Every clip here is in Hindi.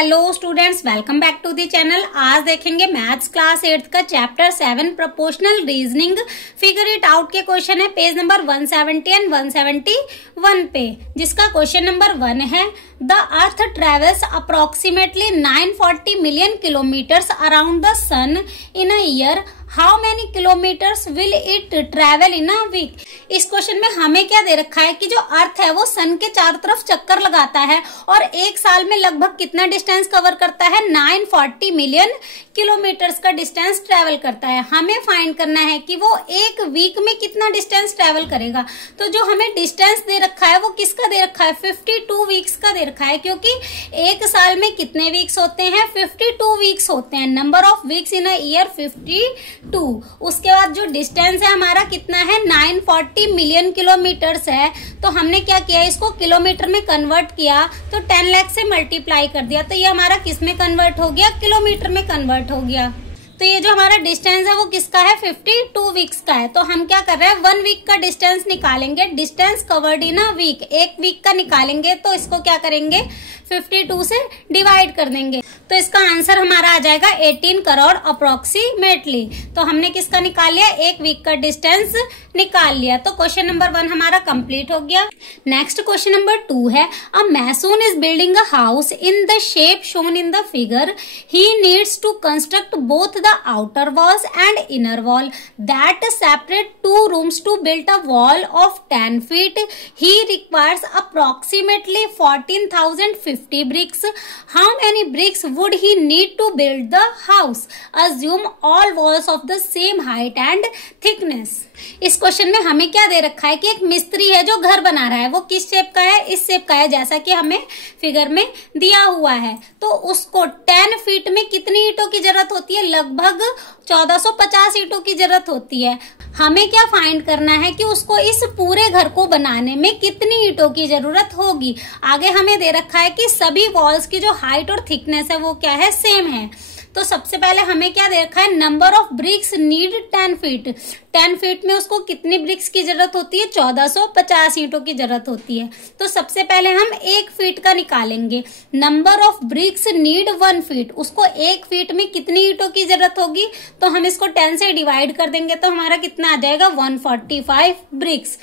Hello students, welcome back to the channel. आज देखेंगे मैथ्स क्लास 8 का chapter 7 proportional reasoning figure it out के क्वेश्चन है पेज नंबर 170 एंड 171 पे, जिसका क्वेश्चन नंबर 1 है the earth travels approximately 940 million kilometres around the sun in a year, how many kilometres will it travel in a week. इस क्वेश्चन में हमें क्या दे रखा है कि जो अर्थ है वो सन के चारों तरफ चक्कर लगाता है और एक साल में लगभग कितना डिस्टेंस कवर करता है, 940 मिलियन किलोमीटर्स का डिस्टेंस ट्रेवल करता है। हमें फाइंड करना है कि वो एक वीक में कितना डिस्टेंस ट्रेवल करेगा। तो जो हमें डिस्टेंस दे रखा है वो किसका दे रखा है, 52 वीक्स का दे रखा है, क्योंकि एक साल में कितने वीक्स होते हैं, 52 वीक्स होते हैं। Number of weeks in a year 52। उसके बाद जो डिस्टेंस है हमारा कितना है, 940 मिलियन किलोमीटर्स है। तो हमने क्या किया, इसको किलोमीटर में कन्वर्ट किया तो 10 लाख से मल्टीप्लाई कर दिया, तो ये हमारा किस में कन्वर्ट हो गया, किलोमीटर में कन्वर्ट हो गया। तो ये जो हमारा डिस्टेंस है वो किसका है, 52 वीक्स का है। तो हम क्या कर रहे हैं, 1 वीक का डिस्टेंस निकालेंगे, distance covered in a week, एक वीक का निकालेंगे तो इसको क्या करेंगे, 52 से डिवाइड कर देंगे। तो इसका आंसर हमारा आ जाएगा 18 करोड़ अप्रोक्सीमेटली। तो हमने किसका निकाल लिया, एक वीक का डिस्टेंस निकाल लिया। तो क्वेश्चन नंबर 1 हमारा कंप्लीट हो गया। नेक्स्ट क्वेश्चन नंबर 2 है a mason is building a house in the shape shown in the figure, he needs to construct both the outer walls and inner wall that separate two rooms to build a wall of 10 feet. He requires approximately 14,050 bricks. How many bricks would he need to build the house? Assume all walls of the same height and thickness. इस क्वेश्चन में हमें क्या दे रखा है कि एक मिस्त्री है जो घर बना रहा है, वो किस शेप का है, इस शेप का है, जैसा कि हमें फिगर में दिया हुआ है। तो उसको 10 फीट में कितनी ईंटों की जरूरत होती है, लगभग 1450 ईंटों की जरूरत होती है। हमें क्या फाइंड करना है कि उसको इस पूरे घर को बनाने में कितनी ईंटों की जरूरत होगी। आगे हमें दे रखा है कि सभी वॉल्स की जो हाइट और थिकनेस है वो क्या है, सेम है। तो सबसे पहले हमें क्या दे रखा है, number of BRICS need 10 feet. 10 feet में उसको कितनी ब्रिक्स की जरूरत होती है, 1450 ईंटों की जरूरत होती है। तो सबसे पहले हम 1 फीट का निकालेंगे। Number of BRICS need 1 feet, उसको 1 फीट में कितनी ईंटों की जरूरत होगी, तो हम इसको 10 से डिवाइड कर देंगे तो हमारा कितना आ जाएगा, 145 ब्रिक्स।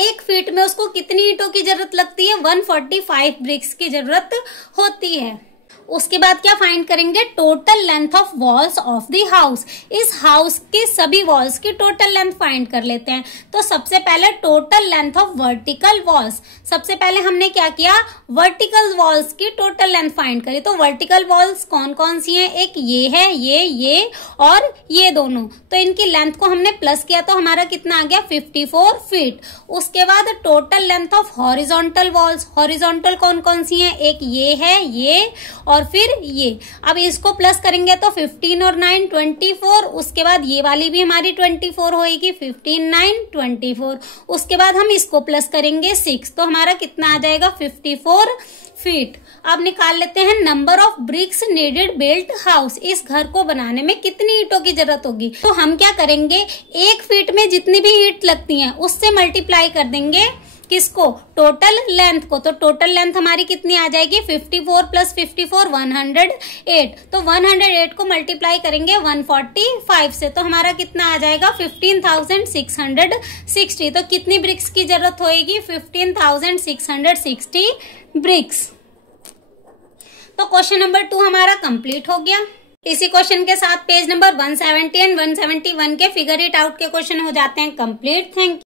1 फीट में उसको कितनी ईंटों की जरूरत लगती है, 145 ब्रिक्स की जरूरत होती है। उसके बाद क्या फाइंड करेंगे, total length of walls of the house. इस हाउस के सभी वॉल्स की टोटल लेंथ फाइंड कर लेते हैं। तो सबसे पहले total length of vertical walls, सबसे पहले हमने क्या किया, वर्टिकल वॉल्स की टोटल लेंथ फाइंड करी। तो वर्टिकल वॉल्स कौन कौन सी हैं, एक ये है, ये और ये दोनों। तो इनकी लेंथ को हमने प्लस किया तो हमारा कितना आ गया, 54 फीट। उसके बाद total length of horizontal walls, horizontal कौन कौन सी हैं, एक ये है, ये और फिर ये। अब इसको प्लस करेंगे तो 15 और 9 24। उसके बाद ये वाली भी हमारी 24 होएगी, 15 9 24। उसके बाद हम इसको प्लस करेंगे 6, तो हमारा कितना आ जाएगा, 54 फीट। अब निकाल लेते हैं number of BRICS needed built house. इस घर को बनाने में कितनी ईंटों की जरूरत होगी। तो हम क्या करेंगे, 1 फीट में जितनी भी ईंट लगती हैं उससे मल्टीप्लाई कर देंगे किसको, टोटल लेंथ को। तो टोटल लेंथ हमारी कितनी आ जाएगी, 54 प्लस 54 108। तो 108 को मल्टीप्लाई करेंगे 145 से, तो हमारा कितना आ जाएगा, 15,660। तो कितनी ब्रिक्स की जरूरत होगी, 15,660 ब्रिक्स। तो क्वेश्चन नंबर 2 हमारा कंप्लीट हो गया। इसी क्वेश्चन के साथ पेज नंबर 170 एंड 171 के फिगर इट आउट के क्वेश्चन हो जाते हैं कंप्लीट। Thank you.